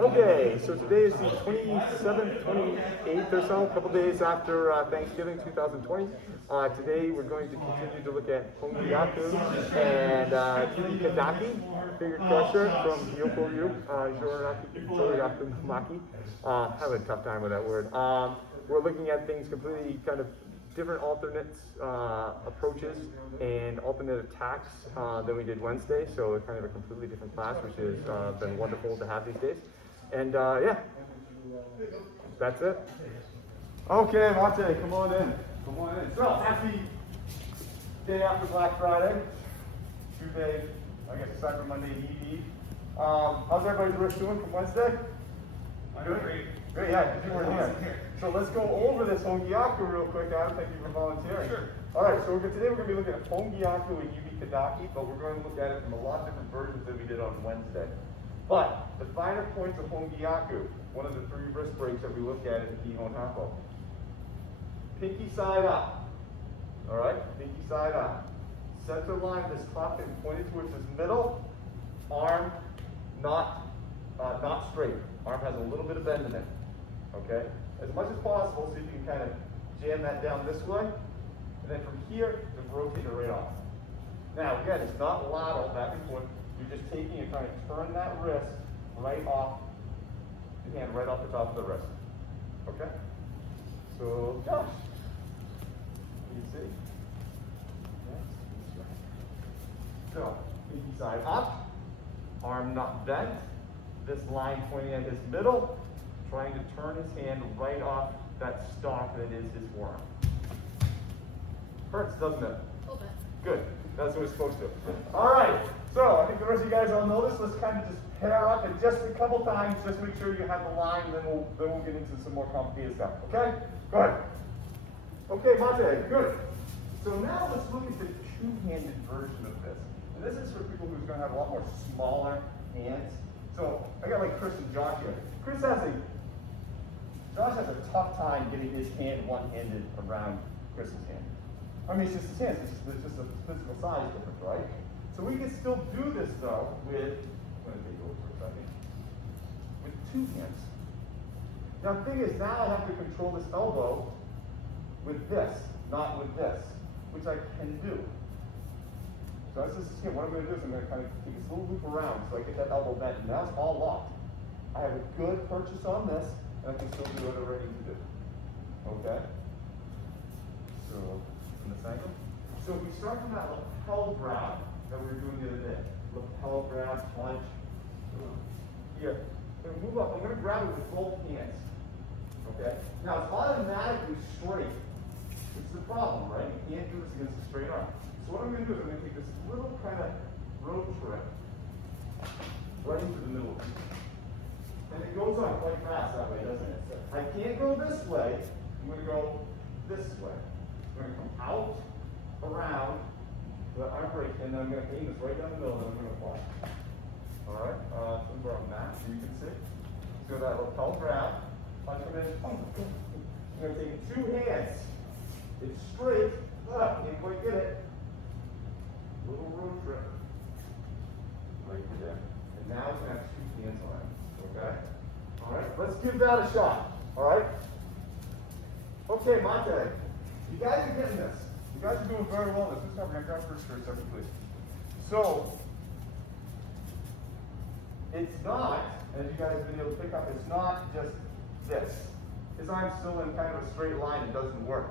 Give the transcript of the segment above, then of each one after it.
Okay, so today is the 27th, 28th or so, a couple days after Thanksgiving 2020. Today we're going to continue to look at Hon Gyaku and Yubi Kudaki, figure crusher from Gyaku Yubi. Having a tough time with that word. We're looking at things completely kind of different alternate approaches and alternate attacks than we did Wednesday, so it's kind of a completely different class, which has been wonderful to have these days. And yeah, that's it. Okay, Mate, come on in. Come on in. So, happy day after Black Friday. Tuesday, I guess Cyber Monday Eve. How's everybody's wrist doing from Wednesday? Good? Great, yeah, because you weren't here. So let's go over this Hon Gyaku real quick, Adam. Thank you for volunteering. Sure. All right, so today we're going to be looking at Hon Gyaku and Yubi Kudaki, but we're going to look at it from a lot of different versions than we did on Wednesday. But the finer points of Hon Gyaku, one of the three wrist breaks that we looked at in Kihon Hako. Pinky side up. All right, pinky side up. Center line of this top and pointed towards this middle. Arm not straight. Arm has a little bit of bend in it. Okay? As much as possible, so you can kind of jam that down this way. And then from here, just rotate it right off. Now, again, it's not lateral back and forth. You're just taking and trying to turn that wrist right off, the hand right off the top of the wrist. Okay? So, Josh, you see? So, pinky side up, arm not bent, this line pointing at his middle, trying to turn his hand right off that stalk that is his forearm. Hurts, doesn't it? A little bit. Good. That's what it's supposed to. All right. So I think the rest of you guys all know this. Let's kind of just pair up and just a couple times, just make sure you have the line, and then we'll get into some more complicated stuff. Okay? Go ahead. Okay, Mate. Good. So now let's look at the two-handed version of this. And this is for people who's going to have a lot more smaller hands. So I got like Chris and Josh here. Josh has a tough time getting his hand one-handed around Chris's hand. I mean, it's just his hands. It's just a physical size difference, right? So we can still do this though with, I'm going to take over for a second, with two hands. Now the thing is, now I have to control this elbow with this, not with this, which I can do. So this is what I'm going to do is I'm going to kind of take this little loop around so I get that elbow bent, and now it's all locked. I have a good purchase on this, and I can still do whatever I need to do. Okay? So, in the second. So if we start from that lapel grab that we were doing the other day, lapel grab, punch. Here. I'm going to move up. I'm going to grab it with both hands. Okay? Now it's automatically straight. It's the problem, right? You can't do this against a straight arm. So what I'm going to do is I'm going to take this little kind of road trip right into the middle. And it goes on quite fast that way, doesn't it? I can't go this way. I'm going to go this way. I'm going to come out, around, the arm break, and then I'm going to aim this right down the middle, and I'm going to apply. All right? Somewhere on that, so you can see. So that lapel grab, punch him in. I'm going to take it two hands. It's straight. Can't quite get it. Little road trip. Right there. And now it's going to have two hands on it. Okay? Alright, let's give that a shot. Alright? Okay, Mate. You guys are getting this. You guys are doing very well. This is how we're going to grab first shirt, second, please. So, it's not, as you guys have been able to pick up, it's not just this. His arm's still in kind of a straight line. It doesn't work.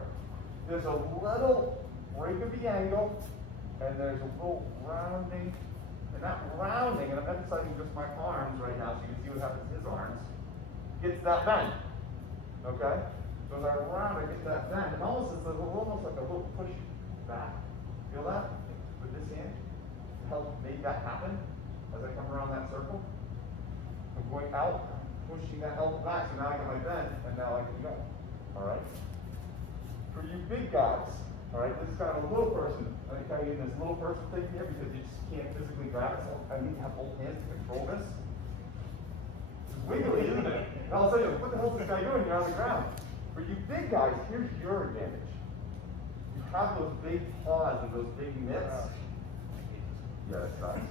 There's a little break of the angle, and there's a little rounding. And that rounding, and I'm emphasizing just my arms right now so you can see what happens to his arms, gets that bend. Okay? So as I round, I get that bend. And almost it's almost like a little push back. Feel that? With this hand to help make that happen as I come around that circle. I'm going out, pushing that elbow back, so now I get my bend, and now I can go. Alright? For you big guys, alright, this is kind of a little person. I think I'm using this little person thing here because you just can't physically grab it, so I need to have both hands to control this. It's wiggly, isn't it? And I'll tell you, what the hell is this guy doing here on the ground? For you big guys, here's your advantage. You have those big paws and those big mitts. Yeah, that's nice.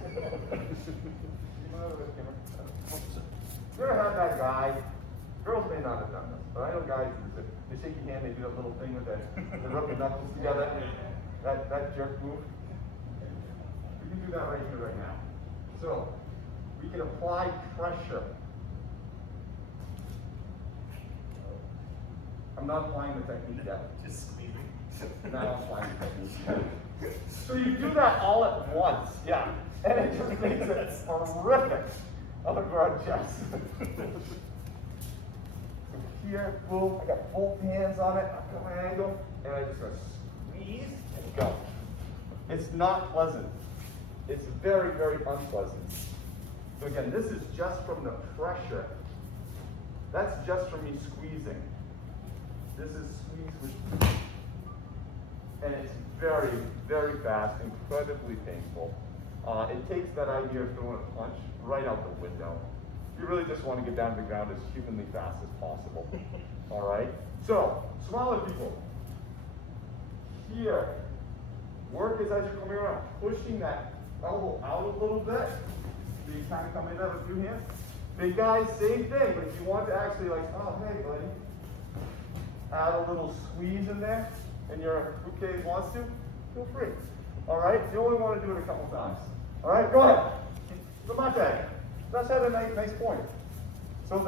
You ever had that guy? Girls may not have done this, but I know guys who they shake your hand, they do that little thing with their, they rub their knuckles together. That jerk move. We can do that right here, right now. So we can apply pressure. I'm not applying the technique yet. Just squeezing. Now I'm applying the technique. So you do that all at once, yeah. And it just makes it horrific over our chest. Here, boom, I got both hands on it, I got my angle, and I just go squeeze and go. It's not pleasant. It's very, very unpleasant. So again, this is just from the pressure. That's just from me squeezing. This is squeeze with, and it's very, very fast, incredibly painful. It takes that idea of throwing a punch right out the window. You really just want to get down to the ground as humanly fast as possible. All right? So, smaller people. Here, work is as you're coming around, pushing that elbow out a little bit. So you kind of come in there with 2 hands. Big guys, same thing, but if you want to actually like, oh, hey, buddy, add a little squeeze in there, and your bouquet wants to, feel free. All right? You only want to do it a couple times. All right? Go ahead. The mate. That's had a nice point. So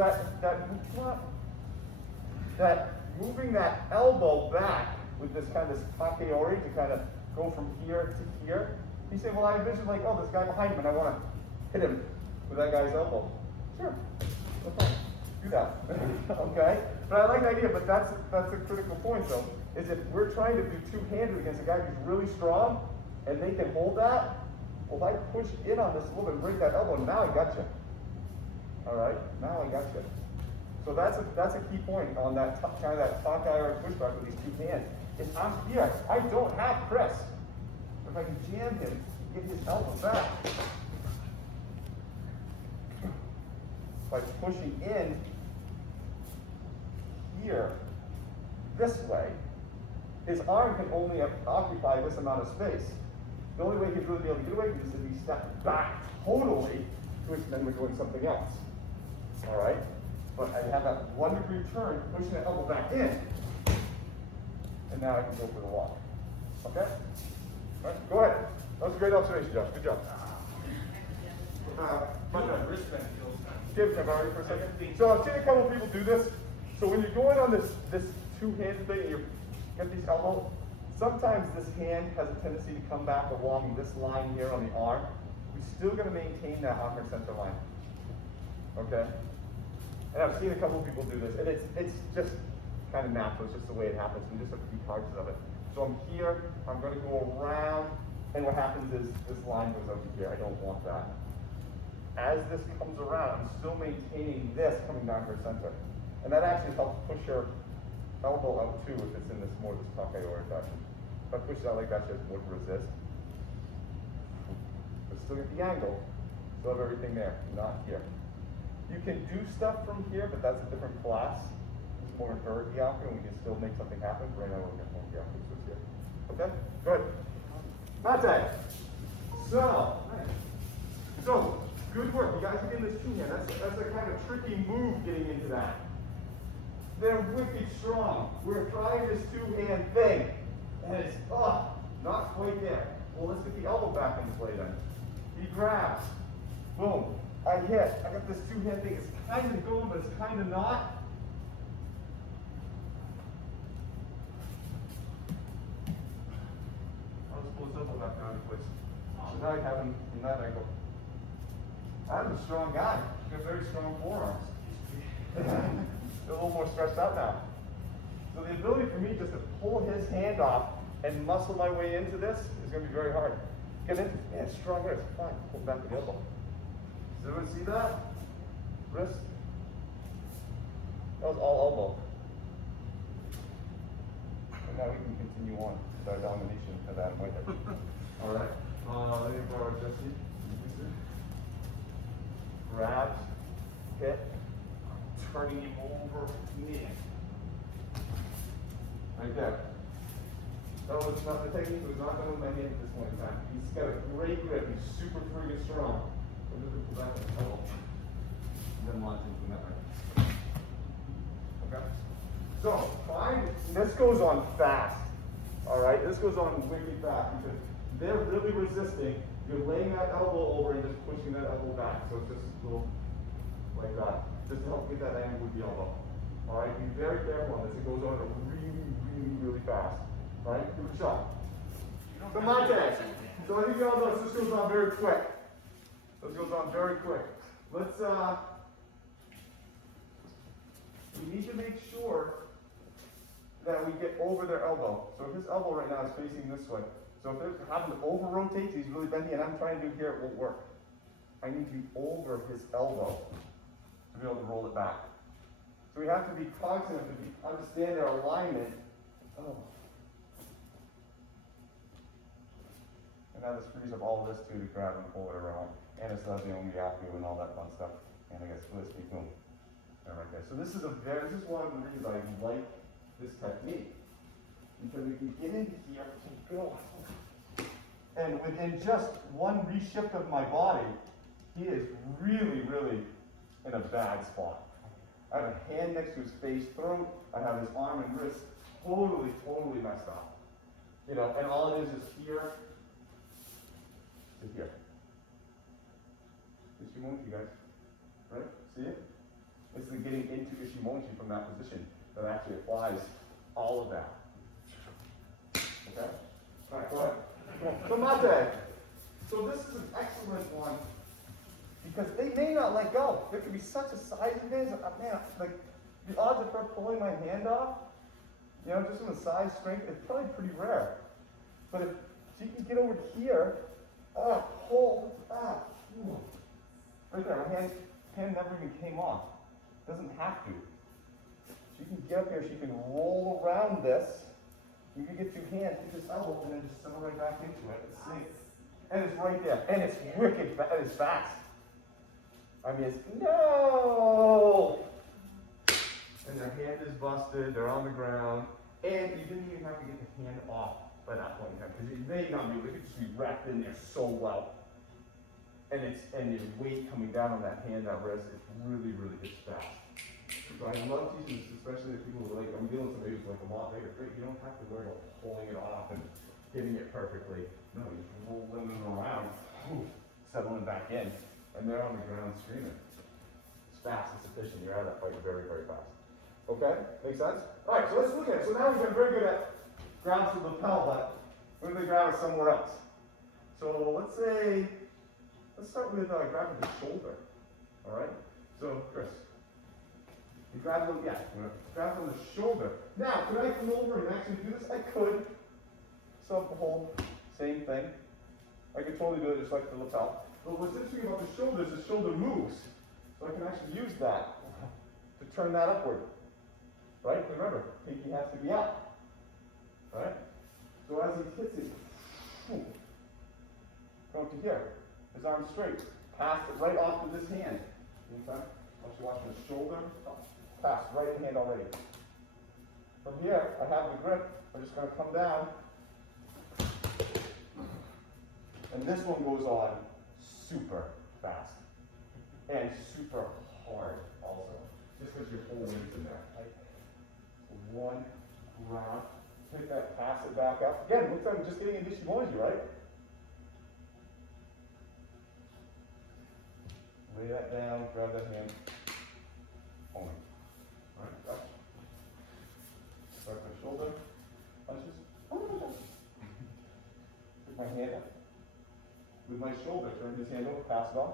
that moving that elbow back with this kind of take ori to kind of go from here to here. You say, well, I envision like, oh, this guy behind him, and I want to hit him with that guy's elbow. Sure, no problem. Do that. Okay? But I like the idea, but that's a critical point though, is if we're trying to do two-handed against a guy who's really strong, and they can hold that, well, if I push in on this a little bit and break that elbow, now I got you. All right? Now I got you. So that's a key point on that kind of that Takai or pushback with these 2 hands. Is I'm here. I don't have Chris. If I can jam him, get his elbow back by pushing in here this way, his arm can only occupy this amount of space. The only way he'd really be able to get away from this is if he stepped back totally, to which then we're doing something else. All right? But I have that 1 degree turn, pushing the elbow back in, and now I can go for the walk. Okay? All right, go ahead. That was a great observation, Josh. Good job. Give him already for a second. So I've seen a couple of people do this. So when you're going on this two-handed thing and you get these elbows, sometimes this hand has a tendency to come back along this line here on the arm. We're still going to maintain that arm center line. Okay? And I've seen a couple of people do this, and it's just kind of natural. It's just the way it happens. And just a few parts of it. So I'm here. I'm going to go around, and what happens is this line goes over here. I don't want that. As this comes around, I'm still maintaining this coming down her center. And that actually helps push your elbow out too if it's in this more this Takai orientation. If I push it out like that, she would resist. But still get the angle, still have everything there, not here. You can do stuff from here, but that's a different class. It's more her Gyaku, and we can still make something happen. Right now we're going to Hon Gyaku, so it's here. Okay? Good. Mate. So, good work. You guys are getting this two-hand. That's a kind of tricky move getting into that. They're wicked strong. We're trying this two-hand thing. And it's, not quite there. Well, let's get the elbow back into play then. He grabs. Boom. I hit. I got this two-hand thing. It's kind of going, but it's kind of not. I'll just pull this elbow back down in place. So now I have him from that angle. I'm a strong guy. I've got very strong forearms. They're a little more stretched out now. So the ability for me just to pull his hand off and muscle my way into this is going to be very hard. Get in, man, strong wrist. Fine, pull back the elbow. Does everyone see that? Wrist. That was all elbow. And now we can continue on with our domination of that way. All right. Let me borrow Jesse. Grabs, hit, turning him over me. Right there. That was not the technique, was not done with my hand at this point in time. He's got a great grip, he's super friggin' strong. then launch into the net right. Okay? So, this goes on fast. Alright? This goes on wicked fast because they're really resisting. You're laying that elbow over and just pushing that elbow back. So it's just a little like that. Just to help get that angle with the elbow. Alright? Be very careful on this. It goes on really fast. Alright? Give it a shot. So Mate. So I think y'all know this goes on very quick. This goes on very quick. Let's we need to make sure that we get over their elbow. So if his elbow right now is facing this way. So if they're having to over rotate, he's really bendy, and I'm trying to do here, it won't work. I need to be over his elbow to be able to roll it back. So we have to be cognizant to understand their alignment. Oh. And now this frees up all of this too to grab and pull it around. And it's not the Hon Gyaku and all that fun stuff. And I guess flisky boom. And right there. So this is one of the reasons I like this technique. Because we can get into here and go. And within just one reshift of my body, he is really, really in a bad spot. I have a hand next to his face, throat. I have his arm and wrist totally messed up. You know, and all it is here to here. Ishimonji, guys. Right? See it? It's the getting into Ishimonji from that position that actually applies all of that. Okay? All right, go ahead. So Mate. So this is an excellent one because they may not let go. There could be such a size advantage. Man, like the odds of her pulling my hand off, you know, just from the size strength, it's probably pretty rare. But if she can get over here, pull, right there, my hand never even came off. Doesn't have to. She can get up here, she can roll around this. You can get your hand to this elbow and then just settle right back into it. And it's right there. And it's wicked fast. It's fast. I mean, it's no! And their hand is busted, they're on the ground, and you didn't even have to get the hand off by that point in time. Because it may not be, it could just be wrapped in there so well. And your weight coming down on that hand, that wrist, it's really it's fast. So I love teaching this, especially to people who like, I'm dealing with somebody who's like a lot bigger. You don't have to worry about pulling it off and getting it perfectly. No, you just rolling it around, settling back in, and they're on the ground screaming. It's fast, it's efficient. You're out of that fight very fast. Okay? Make sense? All right, so let's look at it. So now we've been very good at grabs the lapel, but we're going to grab it somewhere else. So let's start with grabbing the shoulder. All right? So, Chris. You grab them, grab on the shoulder. Now, could I come over and actually do this? I could. So the whole same thing. I could totally do it just like the lapel. But what's interesting about the shoulder is the shoulder moves. So I can actually use that to turn that upward. Right? Remember, pinky has to be up. Right? So as he hits it, go to here. His arm straight. Pass it right off with his hand. Okay? Once you watch the shoulder, pass right hand already. From here, I have the grip. I'm just going to come down. And this one goes on super fast. And super hard also. Just because your whole weight's in there. Right? One, grab, hit that, pass it back up. Again, looks like I'm just getting into Shimonji, right? Lay that down, grab that hand. Only. Alright, up. Start my shoulder. Punches. Put my hand up. With my shoulder, turn his hand over, pass it off.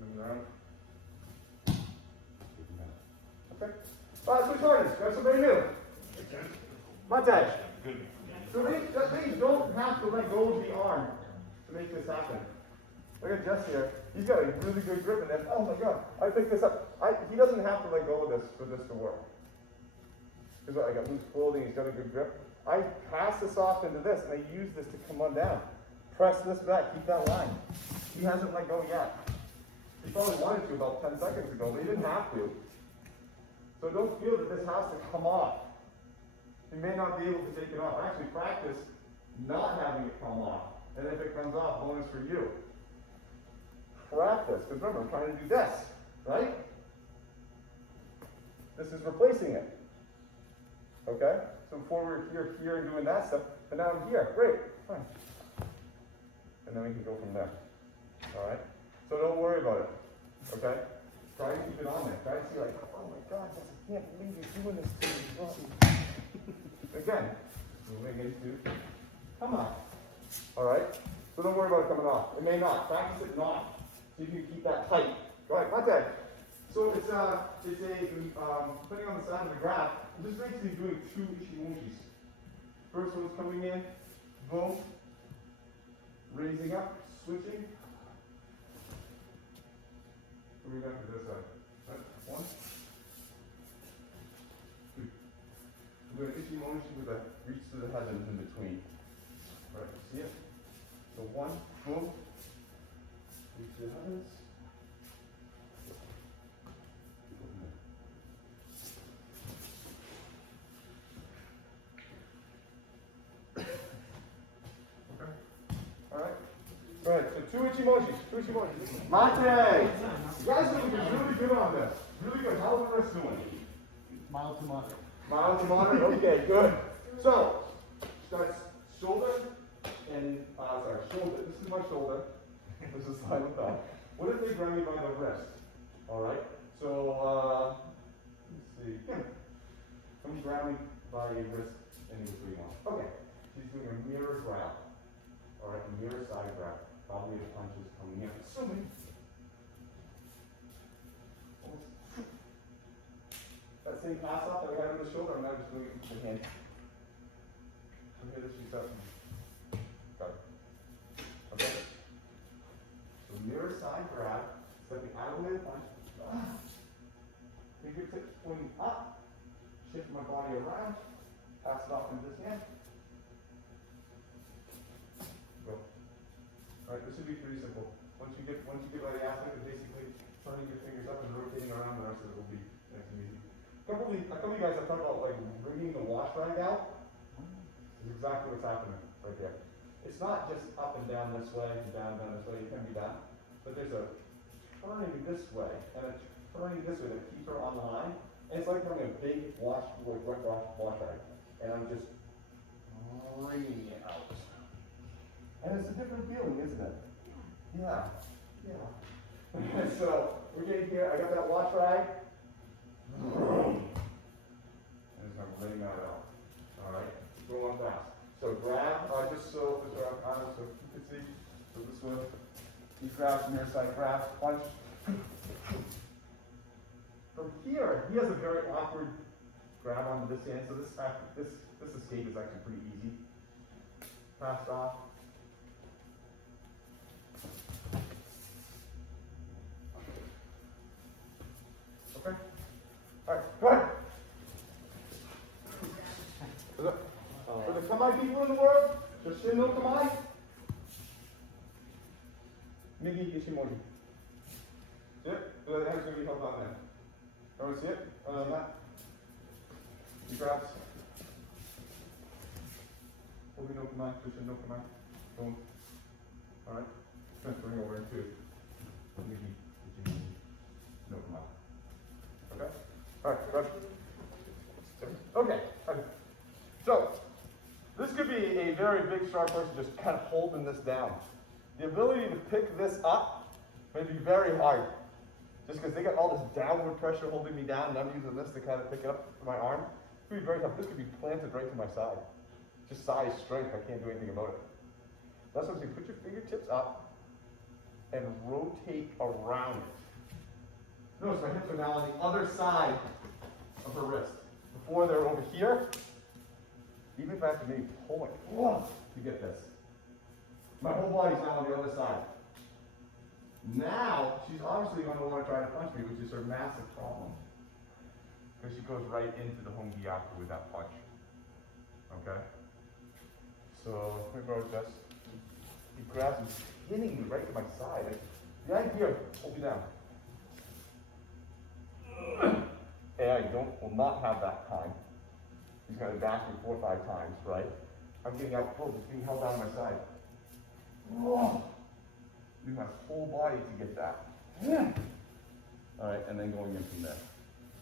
Move around. Okay. Alright, switch harness. Got somebody new. Mate. So they don't have to let go of the arm to make this happen. Look at Jess here. He's got a really good grip in there. Oh my God, I picked this up. He doesn't have to let go of this for this to work. Because I got loose clothing, he's got a good grip. I pass this off into this, and I use this to come on down. Press this back, keep that line. He hasn't let go yet. He probably wanted to about 10 seconds ago, but he didn't have to. So don't feel that this has to come off. You may not be able to take it off. Actually, practice not having it come off. And if it comes off, bonus for you. Practice, because remember, I'm trying to do this. right? This is replacing it. Okay? So before we were here and doing that stuff, but now I'm here. Great, fine. And then we can go from there. All right? So don't worry about it. Okay? Try to keep it on there. Try to see like, oh my God, I can't believe you're doing this to me. Again, moving into come on. All right? So don't worry about it coming off. It may not. Practice it not. See if you can keep that tight. Go ahead, not that. So it's putting on the side of the graph, I'm just basically doing two ichi-mochis. First one's coming in, boom, raising up, switching. Moving back to this side. Right? One, two. We're going to ichi-mochi with a reach to the heavens in between. Right, see it? So one, boom, reach to the heavens. Right, so two ichi-mochis. Mate! You guys are looking really good on this. Really good. How's the wrist doing? Mild to moderate. Mild to moderate? Okay, good. So, that's shoulder and, shoulder. This is my shoulder. This is side of thumb. What if they grab me by the wrist? Alright, so, let's see. Come grab me by your wrist and you between them. Okay, she's doing a mirror grab. Alright, mirror side grab. Probably the punch is coming in. Assuming. That same pass off that we had on the shoulder, I'm now just doing it with the hand. So here this she's up. Got it. Okay. So mirror side grab, stepping out of the way of the punch. Fingertips pointing up. Shift my body around. Pass it off into this hand. Go. Alright, this should be pretty simple. Once you get by the aspect of basically turning your fingers up and rotating around, the rest of it will be nice and easy. A couple of you guys have talked about like wringing the wash rag out. This is exactly what's happening right there. It's not just up and down this way and down this way. It can be done, but there's a turning this way and a turning this way to keep her on the line. And it's like having a big wet wash rag, and I'm just wringing it out. And it's a different feeling, isn't it? Yeah. So we're getting here. I got that wash rag. And just I'm letting that out. All right. Go on fast. So grab. Just so this way I'm so you can see. So this way. He grabs near side grab. Punch. From here, he has a very awkward grab onto this hand. So this escape is actually pretty easy. Passed off. Okay. All right, go ahead. For the Kamai people in the world, the Shin no Kamai, Migi Ishimoji. See it? The other hand's going to be held on there. Everyone see it? That. He grabs. Obi no Kamai, Shin no Kamai. Boom. All right. Transferring over into Migi Ishimoji no Kamai. Okay? Alright, good. Okay. So, this could be a very big, strong person just kind of holding this down. The ability to pick this up may be very hard. Just because they got all this downward pressure holding me down, and I'm using this to kind of pick it up with my arm. It could be very tough. This could be planted right to my side. Just size, strength, I can't do anything about it. That's what I'm saying. Put your fingertips up and rotate around it. Notice my hips are now on the other side of her wrist. Before they're over here, even if I have to maybe pull it to get this. My whole body's now on the other side. Now, she's obviously going to want to try to punch me, which is her massive problem. Because she goes right into the Hon Gyaku with that punch. Okay? So, we broke this. He grabs me, hitting me right to my side. The idea of hold me down. And I will not have that time. He's going to dash me 4 or 5 times, right? I'm getting out close, it's being held down my side. Use my whole body to get that. All right, and then going in from there.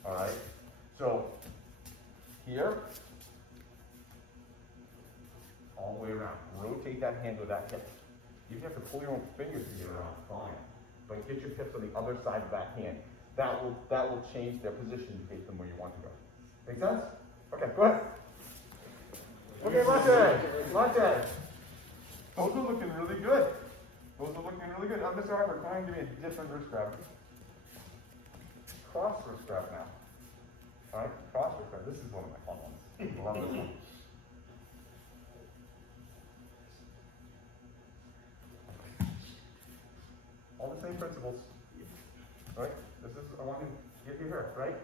All right, so here, all the way around. Rotate that hand with that hip. You have to pull your own fingers to get around, fine. But get your hips on the other side of that hand. That will change their position to get them where you want to go. Make sense? Okay, go ahead. Okay, latte. Those are looking really good. Mr. Harper, come and give me a different wrist grab. Cross wrist grab now. All right, cross wrist grab. This is one of my fun ones. I love this one. All the same principles, right? This is, I want you to get your here, right?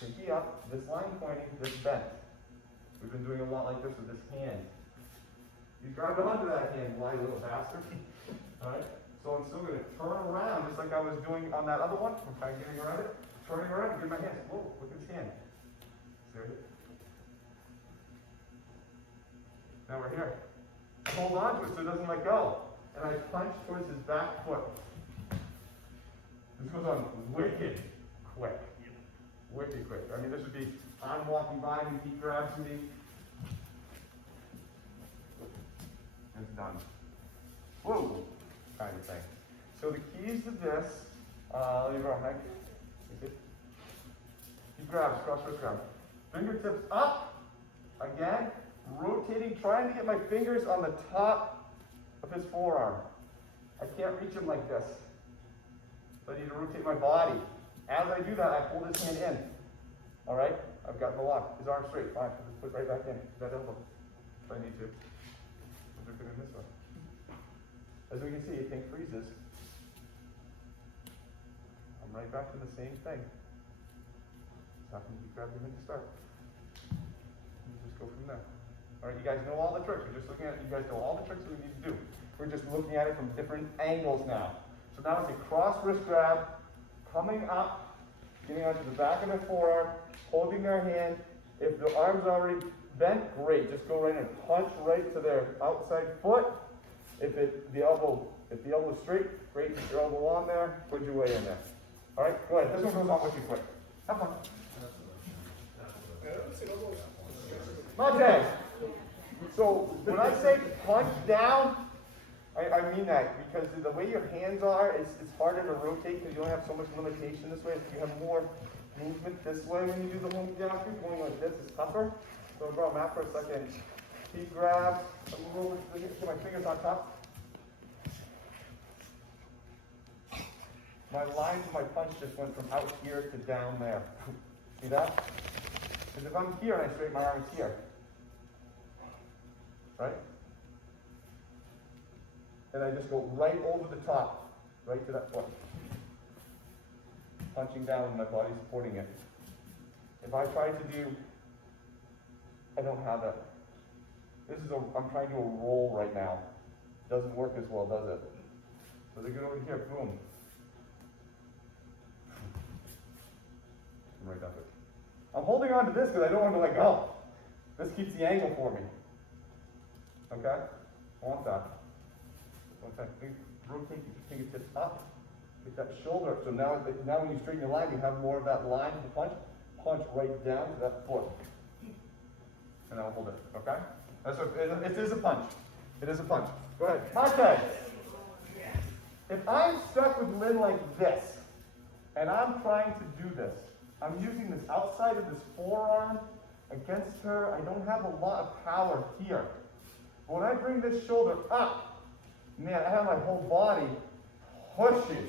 Pinky up, this line pointing, this bent. We've been doing a lot like this with this hand. You grab onto that hand, lie a little faster. All right? So I'm still going to turn around just like I was doing on that other one. I'm trying getting around it. Turning around, get my hands. Whoa, look at this hand. There it is. Now we're here. Hold on to it so it doesn't let go. And I punch towards his back foot. This goes on wicked quick. Wicked quick. I mean, this would be, I'm walking by and he grabs me. It's done. Whoa! Kind of thing. So the keys to this, let me go ahead. He grabs, cross wrist grab. Fingertips up. Again, rotating, trying to get my fingers on the top of his forearm. I can't reach him like this. So I need to rotate my body. As I do that, I pull this hand in. All right? I've got the lock. His arm straight. Fine. Just put it right back in. That elbow. If I need to. I'll put it in this one. As we can see, thing freezes. I'm right back to the same thing. It's happened to grab him in to start. And just go from there. All right, you guys know all the tricks. We're just looking at it. You guys know all the tricks that we need to do. We're just looking at it from different angles now. So now it's a cross wrist grab, coming up, getting onto the back of their forearm, holding their hand. If the arm's already bent, great. Just go right and punch right to their outside foot. If the elbow's straight, great. Get your elbow on there. Put your way in there. All right, go ahead. This one goes on with you quick. Have fun. Mate. So when I say punch down, I mean that because the way your hands are, it's harder to rotate because you don't have so much limitation this way. If you have more movement this way when you do the Hon Gyaku, going like this is tougher. So I'll draw a map for a second. He grabs, get my fingers on top. My lines of my punch just went from out here to down there. See that? Because if I'm here and I straighten my arm, it's here. Right? And I just go right over the top, right to that foot. Punching down with my body supporting it. If I try to do, I don't have that. I'm trying to do a roll right now. Doesn't work as well, does it? So they get over here, boom. I'm right up it. I'm holding on to this because I don't want to let go. This keeps the angle for me. Okay? I want that. One time, rotate your fingertips up. Get that shoulder up. So now when you straighten your line, you have more of that line to punch. Punch right down to that foot. And I'll hold it. Okay? It is a punch. It is a punch. Go ahead. Okay. If I'm stuck with Lynn like this, and I'm trying to do this, I'm using this outside of this forearm against her. I don't have a lot of power here. But when I bring this shoulder up, man, I have my whole body pushing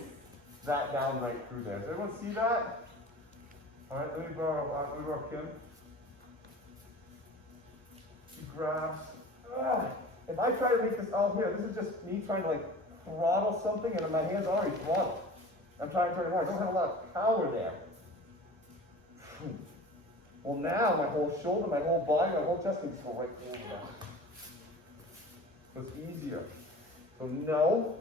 that down right through there. Does everyone see that? All right, let me borrow Kim. She grabs. If I try to make this all here, this is just me trying to like throttle something, and my hand's already throttled. I'm trying to turn it hard. I don't have a lot of power there. Well, now my whole shoulder, my whole body, my whole chest can just go right over that. So it's easier. So no.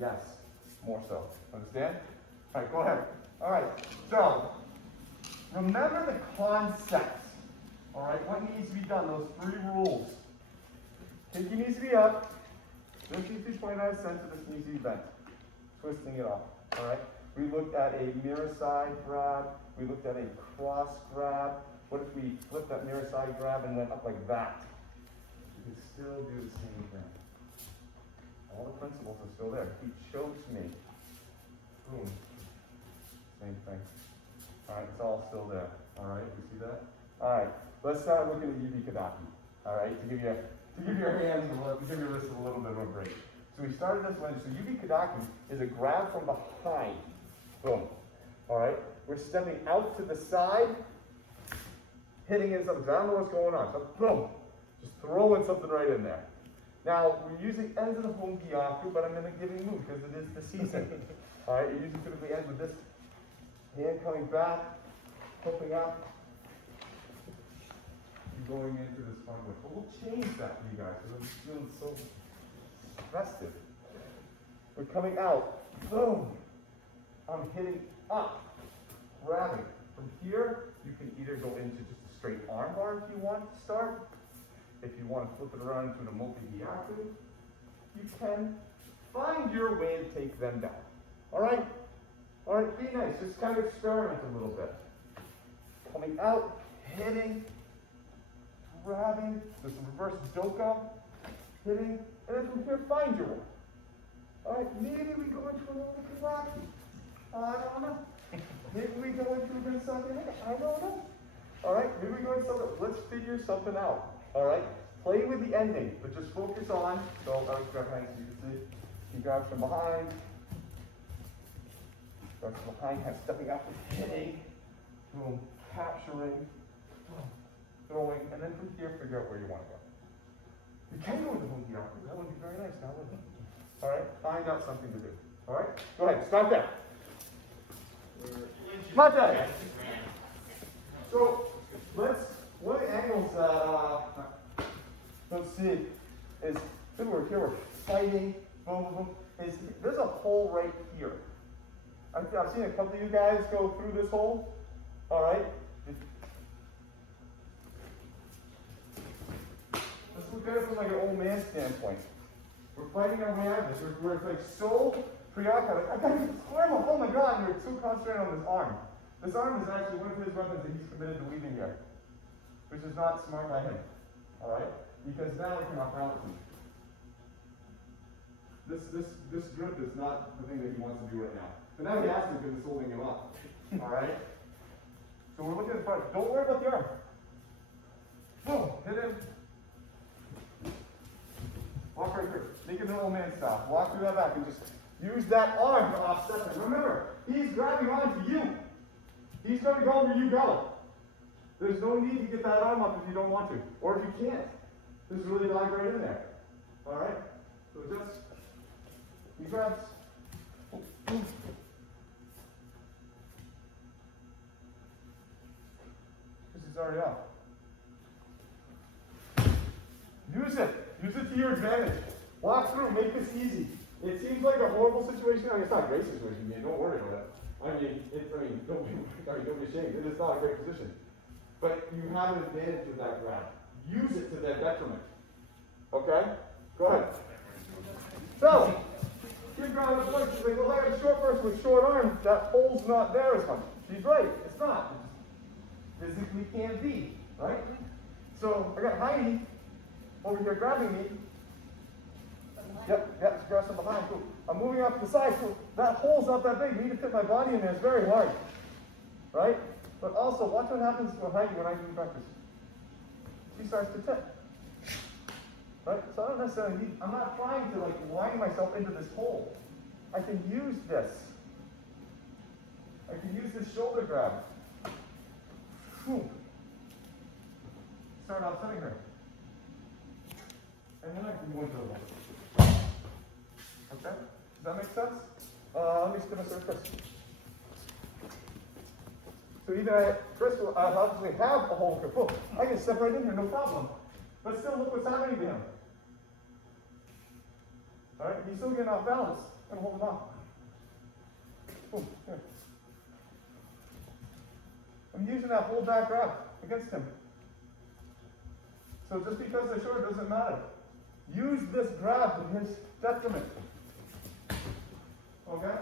Yes. More so. Understand? All right, go ahead. All right. So remember the concept. All right. What needs to be done? Those 3 rules. Pinky needs to be up. This needs to be 29 cents. This needs to be bent. Twisting it off. All right. We looked at a mirror side grab. We looked at a cross grab. What if we flipped that mirror side grab and went up like that? We could still do the same thing. All the principles are still there. He chokes me. Boom. Same thing. All right, it's all still there. All right, you see that? All right, let's start looking at Yubi Kudaki. All right, to give your hands, to give your wrists a little bit of a break. So we started this one. So Yubi Kudaki is a grab from behind. Boom. All right, we're stepping out to the side, hitting in something. I don't know what's going on. So boom, just throwing something right in there. Now we're using ends of the Hon Gyaku, but I'm in a giving mood because it is the season. All right, it usually typically ends with this hand coming back, flipping up, going into this fun with. But we'll change that for you guys because I'm feeling so festive. We're coming out, boom. I'm hitting up, grabbing. From here, you can either go into just a straight arm bar if you want to start. If you want to flip it around to the multi-gyaku, you can. Find your way to take them down. All right? All right, be nice. Just kind of experiment a little bit. Coming out, hitting, grabbing, there's some reverse doka, hitting, and then from here, find your way. All right, maybe we go into a little Kudaki. I don't know. Maybe we go into a bit of something. I don't know. All right, maybe we go into something. Let's figure something out. All right, play with the ending, but just focus on. So I was grabbing so you can see. He grabs from behind. Grabs from behind, kind of stepping up and hitting. Boom, capturing. Boom. Throwing, and then from here, figure out where you want to go. You can go with the Hon Gyaku. That would be very nice now, wouldn't it? All right, find out something to do. All right, go ahead, start there. My day. So one of the angles that let's see is we're fighting. Boom, boom, boom. There's a hole right here. I've seen a couple of you guys go through this hole. All right. Let's look at it from like an old man standpoint. We're fighting our way out of this. We're like so preoccupied. I gotta get this arm off. Oh my God! And we're so concentrated on this arm. This arm is actually one of his weapons that he's committed to leaving here, which is not smart by him. All right, because now we can off balance him. This grip is not the thing that he wants to do right now. But now he has to because it's holding him up. All right. So we're looking at the front. Don't worry about the arm. Boom! Hit him. Walk right through. Make it an old man style. Walk through that back and just use that arm to offset him. Remember, he's grabbing onto you. He's going to go where you go. There's no need to get that arm up if you don't want to. Or if you can't. Just really dive right in there. Alright? So just, he grabs. This is already off. Use it. Use it to your advantage. Walk through. Make this easy. It seems like a horrible situation. I mean, it's not a great situation. Don't worry about it. Don't be ashamed. It is not a great position. But you have an advantage with that grab. Use it to their detriment. Okay? Go ahead. So, you're grabbing the punch. She's like, well, I got a short person with short arms. That hole's not there as much. She's right. It's not. It physically can't be. Right? So, I got Heidi over here grabbing me. Yep, she grabs from behind. Cool. I'm moving off to the side. Cool. That hole's not that big. Me to fit my body in there is very hard. Right? But also, watch what happens to Heidi when I do practice. She starts to tip. Right? So I don't necessarily need, I'm not trying to line myself into this hole. I can use this. I can use this shoulder grab. Whew. Start offsetting her. And then I can go into the hole. Okay? Does that make sense? Let me spin a surface. So either first I obviously have a hole for boom. I can step right in here, no problem. But still, look what's happening to him. All right, he's still getting off balance. I'm holding on. Boom, here. I'm using that whole back grab against him. So just because they're short doesn't matter. Use this grab to his detriment. Okay?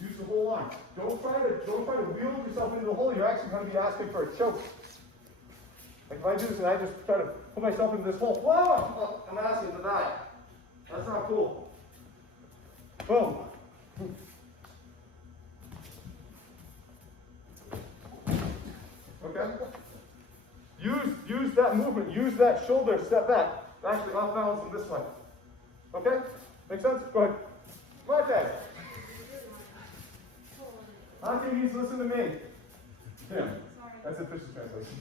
Use the whole arm. Don't try to wheel yourself into the hole. You're actually going to be asking for a choke. Like if I do this and I just try to put myself into this hole, whoa! Oh, I'm asking to die. That's not cool. Boom. Okay? Use that movement. Use that shoulder step back. Actually, off balance on this one. Okay? Make sense? Go ahead. Mate. Auntie needs to listen to me. Tim. That's official translation.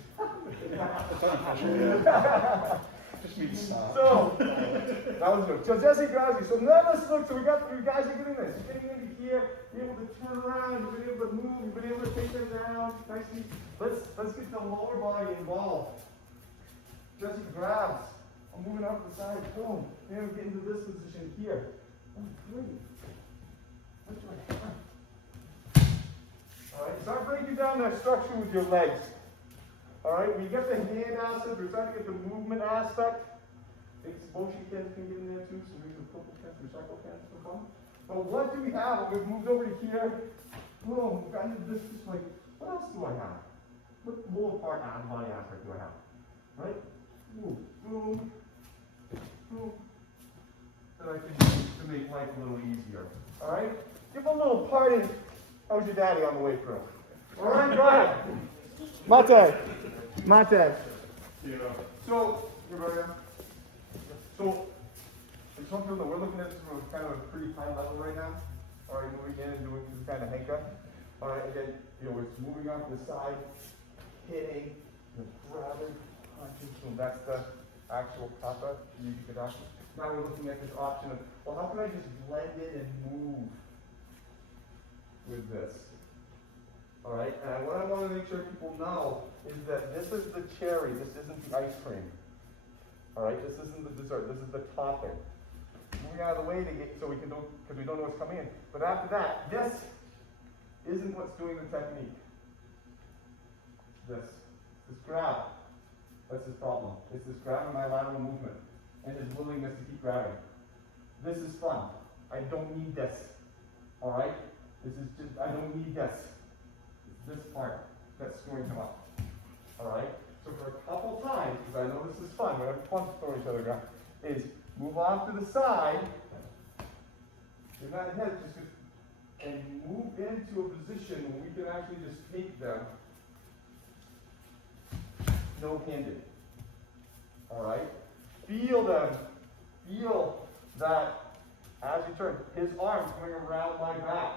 So, that was good. So Jesse grabs you. So now let's look. So we got you guys are getting this. You're getting into here. You're able to turn around. You've been able to move. You've been able to take them down. Nicely. Let's get the lower body involved. Jesse grabs. I'm moving up the side. Boom. Then we get into this position here. Alright, start breaking down that structure with your legs. Alright, we get the hand aspect, we're trying to get the movement aspect. I think motion cans can get in there too, so maybe the purple cans, recycle cans will come. But what do we have? We've moved over to here. Boom, we've got into this, just like, what else do I have? What lower part of the body aspect do I have? Right? Boom, boom, boom. That I can use to make life a little easier. Alright? Give a little party. How was your daddy on the way through? Alright, go ahead. Mate. Yeah. So, it's something that we're looking at this from kind of a pretty high level right now. Alright, moving in and doing this kind of henka. Alright, again, it's moving off the side, hitting, grabbing, punching. So that's the actual kata, Yubi Kudaki. Now we're looking at this option of, well, how can I just blend in and move with this? Alright, and what I want to make sure people know is that this is the cherry, this isn't the ice cream. Alright, this isn't the dessert, this is the topping. Moving out of the way to get, so we can do, because we don't know what's coming in. But after that, this isn't what's doing the technique. This grab, that's his problem. It's this grab and my lateral movement, and his willingness to keep grabbing. This is fun. I don't need this. Alright? This is just, I don't need this. It's this part that's screwing him up. Alright? So for a couple times, because I know this is fun, we're going to have fun throwing each other around, is move off to the side, you're not ahead, and move into a position where we can actually just take them no-handed. Alright? Feel them. Feel that as you turn, his arms coming around my back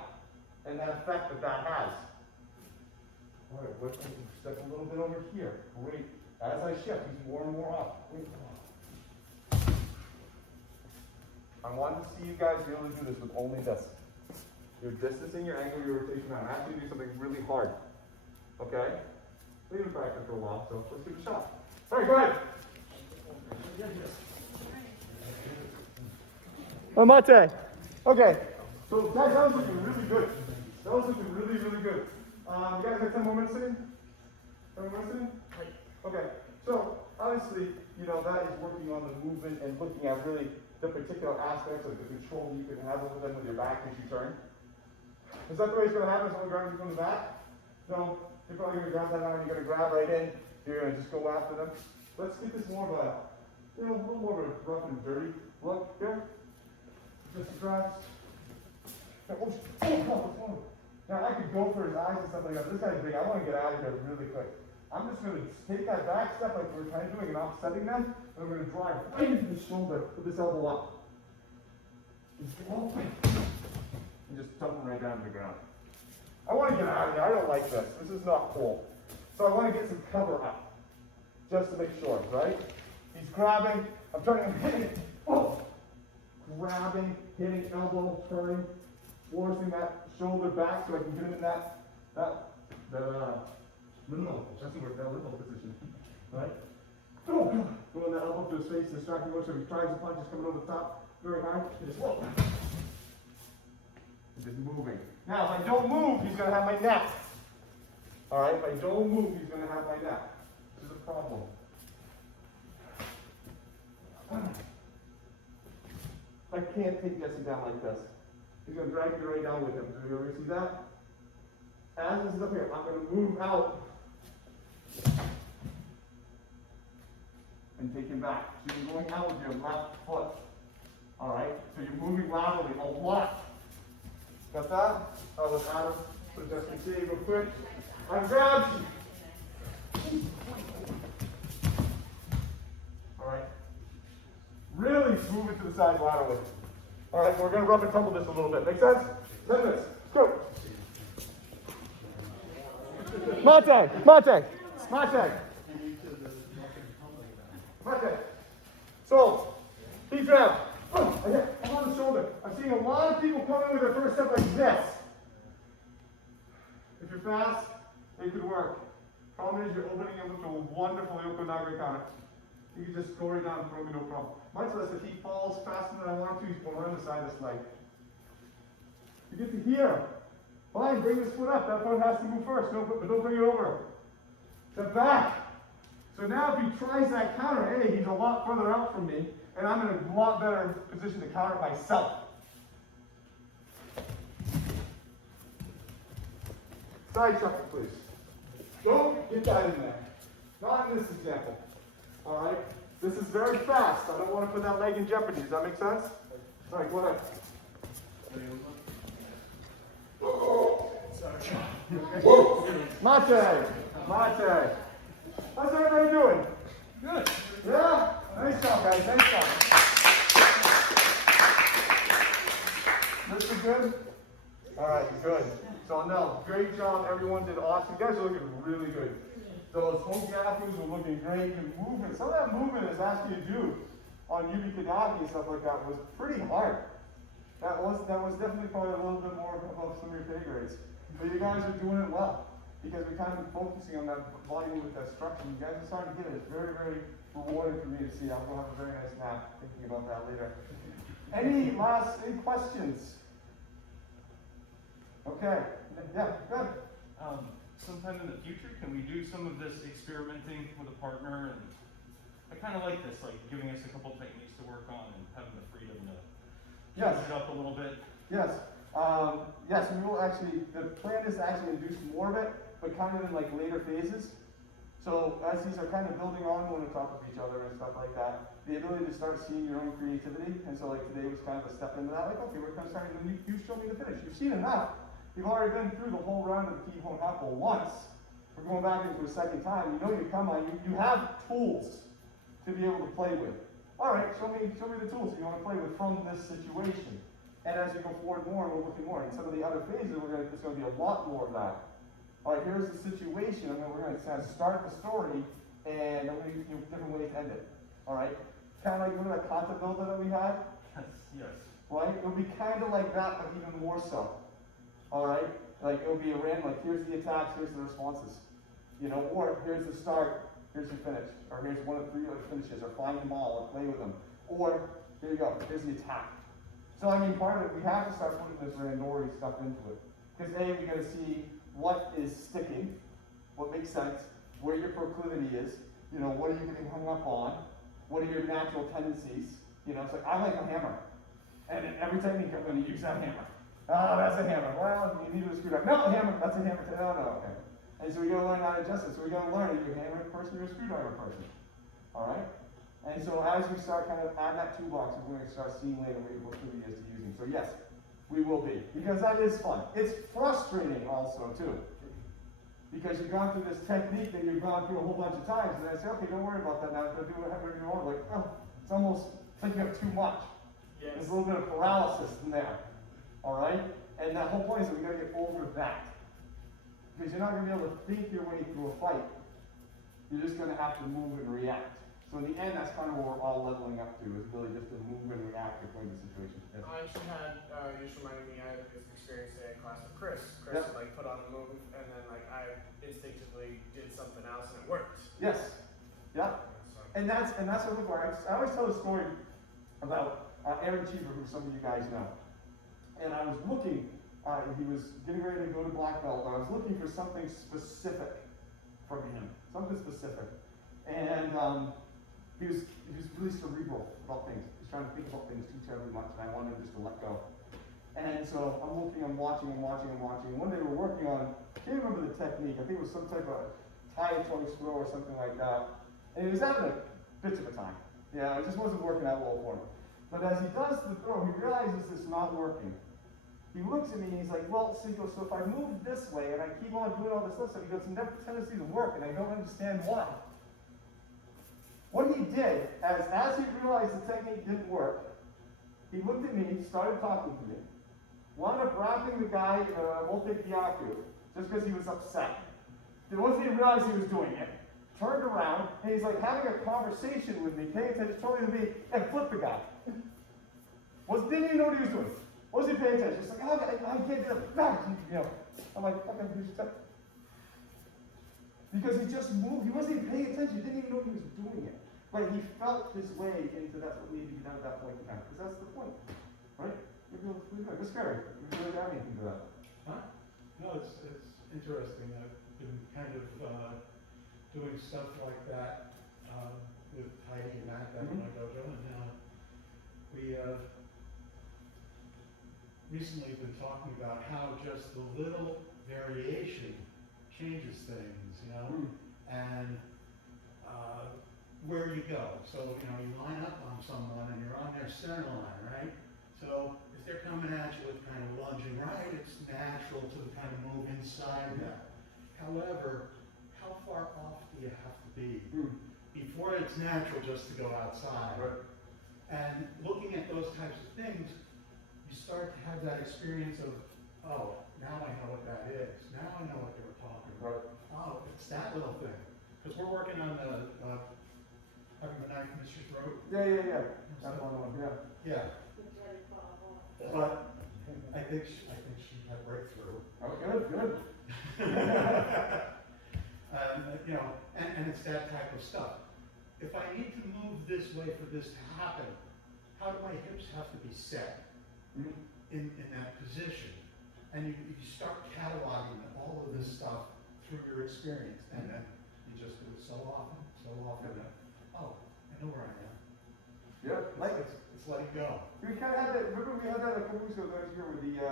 and that effect that has. Alright, let's step a little bit over here. Great. As I shift, he's more and more up. I want to see you guys be able to do this with only this. You're distancing your angle, your rotation out. I'm asking you to do something really hard. Okay? We've been practicing for a while, so let's give it a shot. Alright, go ahead. Mate. Okay. So that was looking really good. That was looking really, really good. You guys have 10 more minutes in? 10 more minutes in? Okay. So obviously, that is working on the movement and looking at really the particular aspects of the control you can have over them with your back as you turn. Is that the way it's going to happen? Someone grabs you from the back? No. You're probably going to grab that arm, you're going to grab right in. You're going to just go after them. Let's get this more of a, a little more of a rough and dirty look here. Just grabs. Now I could go for his eyes and stuff like that. This guy's big. I want to get out of here really quick. I'm just going to take that back step like we're kind of doing and offsetting them. And we're going to drive right into the shoulder with this elbow up. And just dump him right down to the ground. I want to get out of here. I don't like this. This is not cool. So I want to get some cover up. Just to make sure, right? He's grabbing. I'm turning. I'm hitting it. Oh! Grabbing, hitting, elbow, turning, forcing that shoulder back so I can get him in that limbo. That's the word, that limbo position. Right? Oh, going that elbow to his face, distracting motion. If he tries to punch, he's coming over the top very high. Just whoa. He's just moving. Now, if I don't move, he's going to have my neck. Alright, if I don't move, he's going to have my neck. This is a problem. I can't take Jesse down like this. He's going to drag me right down with him. Do you ever see that? As this is up here, I'm going to move out and take him back. So you're going out with your left foot. All right? So you're moving laterally a lot. Got that? Oh, let's add him. So just to see real quick. I grabbed you. All right? Really move it to the side laterally. All right, so we're going to rub and tumble this a little bit. Make sense? 10 minutes. Go. Mate. So, deep grab. I'm on the shoulder. I'm seeing a lot of people come in with their first step like this. If you're fast, it could work. Problem is you're opening up to a wonderful Yoko Nagare counter. You can just score it down and throw me no problem. Mine says if he falls faster than I want to, he's going on the side of this leg. You get to here. Fine, bring this foot up. That foot has to move first. But don't bring it over. Step back. So now if he tries that counter, hey, he's a lot further out from me, and I'm in a lot better position to counter myself. Side shuffle, please. Don't get that in there. Not in this example. All right? This is very fast. I don't want to put that leg in jeopardy. Does that make sense? All right, go ahead. Mate. How's everybody doing? Good. Yeah? Nice job, guys. Nice job. This is good? All right, good. So, no, great job. Everyone did awesome. You guys are looking really good. Those Hon Gyakus were looking great. And movement, some of that movement is asking you to do on Yubi Kudaki and stuff like that was pretty hard. That was definitely probably a little bit more above some of your pay grades. But you guys are doing it well. Because we're kind of focusing on that body movement, that structure. You guys are starting to get it. It's very, very rewarding for me to see. I'll go have a very nice nap thinking about that later. Any questions? Okay. Yeah, good. Sometime in the future, can we do some of this experimenting with a partner? And I kind of like this, like giving us a couple techniques to work on and having the freedom to change it up a little bit. Yes. Yes, we will actually, the plan is to actually induce more of it, but kind of in like later phases. So as these are kind of building on one on top of each other and stuff like that, the ability to start seeing your own creativity. And so like today was kind of a step into that. Like, okay, we're kind of starting to, you show me the finish. You've seen enough. You've already been through the whole round of the key home apple once. We're going back into a second time. You know you come on, you have tools to be able to play with. All right, show me the tools you want to play with from this situation. And as we go forward more, we're looking more. In some of the other phases, it's going to be a lot more of that. All right, here's the situation, and then we're going to kind of start the story, and then we're going to do different ways to end it. All right? Kind of like, remember that kata builder that we had? Yes. Right? It'll be kind of like that, but even more so. All right? Like, it'll be a random, like, here's the attacks, here's the responses. You know, or here's the start, here's your finish. Or here's one of 3 other finishes, or find them all, or play with them. Or, here you go, here's the attack. So, I mean, part of it, we have to start putting this randori stuff into it. Because A, we got to see what is sticking, what makes sense, where your proclivity is, you know, what are you getting hung up on, what are your natural tendencies, you know, it's like, I like a hammer, and in every technique I'm going to use that hammer. Oh, that's a hammer. Well, you need a screwdriver. No, a hammer, that's a hammer. No, okay. And so we got to learn how to adjust it. So we got to learn if you're a hammer person or a screwdriver person. All right? And so as we start kind of add that toolbox, we're going to start seeing later what he is using. So yes, we will be. Because that is fun. It's frustrating also, too. Because you've gone through this technique that you've gone through a whole bunch of times, and I say, okay, don't worry about that now, go do whatever you want. Like, oh, it's almost like you have too much. Yes. There's a little bit of paralysis in there. Alright? And the whole point is that we gotta get over that. Because you're not gonna be able to think your way through a fight. You're just gonna have to move and react. So in the end, that's kind of what we're all leveling up to, is really just to move and react according to the situation. Yes. I actually had, you just reminded me, I had this experience in class with Chris. Chris Yep. like put on a move, and then like I instinctively did something else, and it worked. Yes. Yeah. So. And that's what look like. I always tell a story about Aaron Cheever, who some of you guys know. And I was looking, he was getting ready to go to black belt, and I was looking for something specific from him. Something specific. And he was really cerebral about things. He was trying to think about things too terribly much, and I wanted him just to let go. And so I'm looking, I'm watching. And one day we're working on, I can't remember the technique, I think it was some type of tie choice throw or something like that. And he was having a bitch of a time. Yeah, it just wasn't working out well for him. But as he does the throw, he realizes it's not working. He looks at me and he's like, well, so he goes, so if I move this way and I keep on doing all this other stuff, he goes, it never tendency to work, and I don't understand why. What he did, as he realized the technique didn't work, he looked at me, started talking to me, wound up wrapping the guy in a multi-gyaku, just because he was upset. It wasn't even realize he was doing it. Turned around, and he's like having a conversation with me, paying attention totally to me, and flipped the guy. Didn't even know what he was doing. Wasn't paying attention. It's like, oh, I get it back. I'm like, okay, here's your tip. Because he just moved. He wasn't even paying attention. He didn't even know he was doing it. But he felt his way into that's what needed to be done at that point in time. Because that's the point. Right? It's scary. We really got anything to that. Huh? No, it's interesting. I've been kind of doing stuff like that with Heidi and Matt back in my dojo, and we recently been talking about how just the little variation changes things, and where you go. So, you line up on someone and you're on their center line, right? So if they're coming at you with kind of lunging right, it's natural to kind of move inside that. However, how far off do you have to be before it's natural just to go outside? Right. And looking at those types of things, you start to have that experience of, oh, now I know what that is. Now I know what they were talking about. Right. Oh, it's that little thing. Because we're working on the having the knife Mr. Throat. Yeah. That's one of them, yeah. Yeah. But I think she had breakthrough. Oh, good. And it's that type of stuff. If I need to move this way for this to happen, how do my hips have to be set in that position? And you start cataloging all of this stuff through your experience, and then you just do it so often that, oh, I know where I am. Yeah, It's letting go. We kind of had that, remember we had that a couple weeks ago here with the, I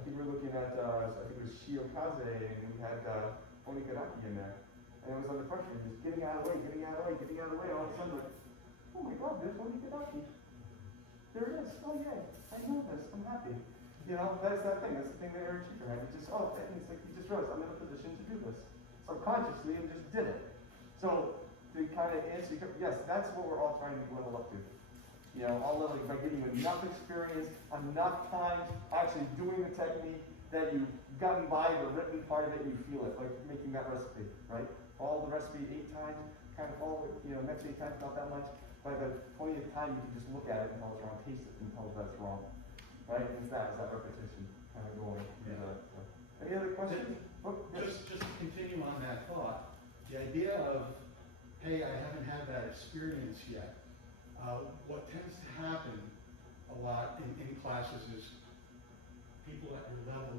think we were looking at, I think it was Shiokaze, and we had Hon Gyaku in there. And it was under pressure, just getting out of the way, all of a sudden, like, oh my God, there's Hon Gyaku. There it is, oh yay, I know this, I'm happy. That's that thing, that's the thing that Aaron Cheeker had. He just, it's like he just realized I'm in a position to do this. Subconsciously, and just did it. So, to kind of answer, yes, that's what we're all trying to level up to. All leveling by giving you enough experience, enough time actually doing the technique that you've gotten by the written part of it and you feel it, like making that recipe, right? Follow the recipe 8 times, kind of follow it, next 8 times, not that much. By the 20th time, you can just look at it and tell it's wrong, taste it and tell if that's wrong. Right? It's that repetition kind of going. Yeah. Any other questions? Just to continue on that thought, the idea of, hey, I haven't had that experience yet. What tends to happen a lot in classes is people at your level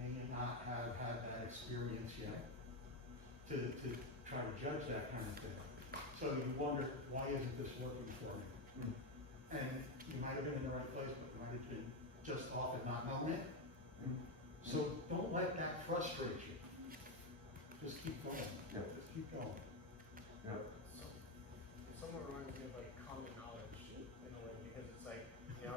may not have had that experience yet to try to judge that kind of thing. So you wonder, why isn't this working for me? And you might have been in the right place, but you might have been just off and not known it. So don't let that frustrate you. Just keep going. Yeah. Just keep going. Yeah. It somewhat reminds me of like common knowledge in a way, because it's like,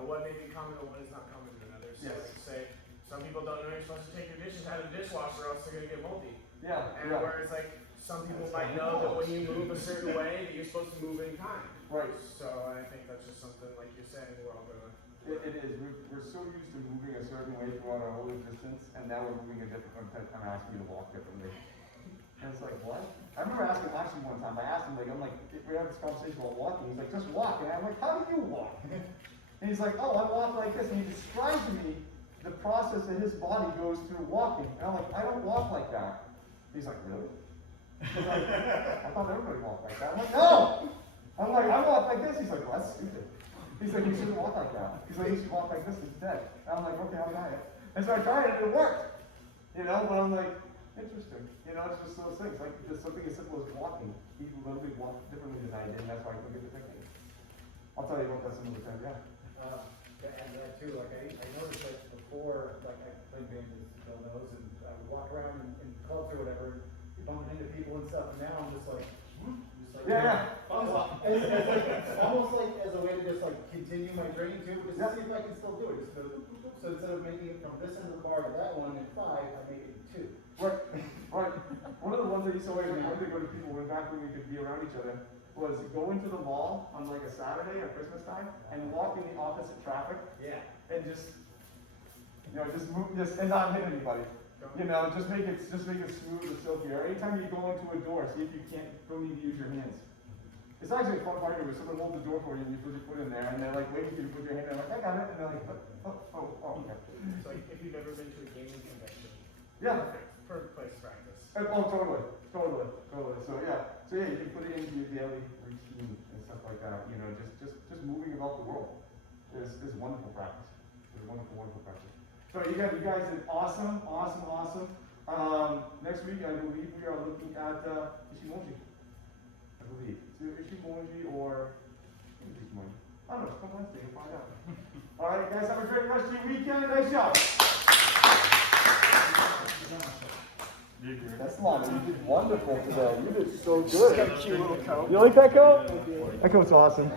what may be common and what is not common to another. So Yes. like say, some people don't know you're supposed to take your dishes out of the dishwasher or else they're gonna get moldy. Yeah. And whereas like some people might know that when you move a certain way that you're supposed to move in kind. Right. So I think that's just something like you're saying we're all gonna. It is. We're so used to moving a certain way throughout our whole existence, and now we're moving a different kind of asking you to walk differently. And it's like, what? I remember asking him actually one time, I asked him, I'm like, we had this conversation about walking, he's like, just walk. And I'm like, how do you walk? And he's like, oh, I walk like this. And he described to me the process that his body goes through walking. And I'm like, I don't walk like that. He's like, really? He's like, I thought everybody walked like that. I'm like, no! I'm like, I walk like this. He's like, well, that's stupid. He's like, you shouldn't walk like that. He's like, you should walk like this instead. And I'm like, okay, I'll try it. And so I tried it, and it worked. But I'm like, interesting. It's just those things. Like, just something as simple as walking. He literally walked differently than I did, and that's why I couldn't get the technique. I'll tell you about that some other time, yeah. To add that too. Like I noticed like before, like I played bands, as Bill knows, and I would walk around in clubs or whatever, bumping into people and stuff. And now I'm just like, Yeah. almost like as a way to just like continue my training too, just to see if I can still do it. Just go, so instead of making it from this end of the bar to that one in 5, I make it in 2. Right, right. One of the ones that used to always make me go to people when back when we could be around each other was go into the mall on like a Saturday or Christmas time and walk in the opposite traffic Yeah. and just just move and not hit anybody. Just make it smooth and silky. Or anytime you go into a door, see if you don't need to use your hands. It's actually a fun part where someone holds the door for you and you put your foot in there and they're like waiting for you to put your hand in, like, I got it, and they're like, oh, okay. So like if you've ever been to a gaming convention, Yeah. perfect place to practice. Oh, totally. So yeah, you can put it into your daily routine and stuff like that. Just moving about the world is wonderful practice. It's a wonderful practice. So you guys did awesome. Next week I believe we are looking at Ishimoji. I believe. So Ishimoji or Ishimoji. I don't know. Come Wednesday, you'll find out. All right, guys, have a great rest of your weekend. Nice job. That's Lana. You did wonderful today. You did so good. Got a cute little coat. You like that coat? That coat's awesome.